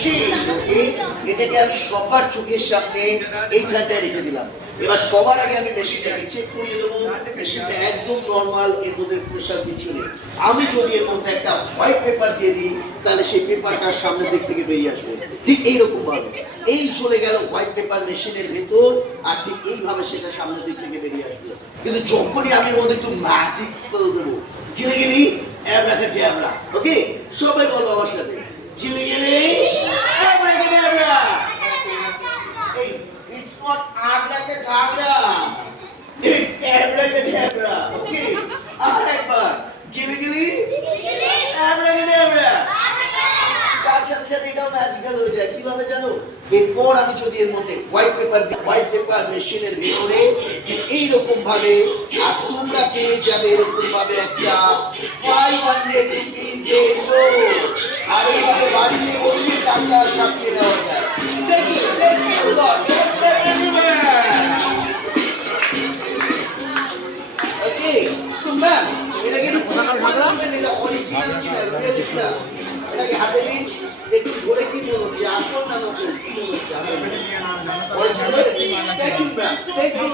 Machine, এটাকে আমি সবার চোখের সামনে এইখানটায় রেখে দিলাম। এবার সবার আগে আমি মেশিনটাকে চেক করিয়ে দেবো, মেশিনটা একদম নর্মাল, এর মধ্যে স্পেশাল কিছু নেই। আমি যদি এর মধ্যে একটা হোয়াইট পেপার দিয়ে দিই, তাহলে সেই পেপারটা সামনের দিক থেকে বেরিয়ে আসবে ঠিক এইরকম ভাবে। এই চলে গেল হোয়াইট পেপার মেশিনের ভেতর, আর ঠিক এইভাবে সেটা সামনের দিক থেকে বেরিয়ে আসবে। কিন্তু যখনই আমি ওদের একটু ম্যাজিক স্পেল দেবো, গিলে গিলি অ্যাব্রাকাডাব্রা, ওকে সবাই বলো আমার সাথে, গিলে গিলি অ্যাব্রাকাডাব্রা। এই ইটস নট আব্রাকাডাব্রা, ইটস অ্যাব্রাকাডাব্রা, ওকে আর একবার গিলে গিলি অ্যাব্রাকাডাব্রা। তার সাথে সাথে এটাও ম্যাজিক্যাল হয়ে যায়, কিভাবে জানো? এরপর আমি যদি এর মধ্যে হোয়াইট পেপার মেশিনের ভেতরে ঠিক এইরকম ভাবে, আর তোমরা পেয়ে যাবে এরকম ভাবে একটা 500 রুপিজের নোট, আর এইভাবে বাড়িতে বসে টাকা ছাপিয়ে দেওয়া যায়। দেখি let's lot okay. So ma'am, এটাকে একটু এটা অরিজিনাল কিনা রিয়েল কিনা এটাকে হাতে নিন, দেখুন ধরে কি মনে হচ্ছে, আসল না নকল, কি মনে হচ্ছে? Original. Thank you ma'am, thank you.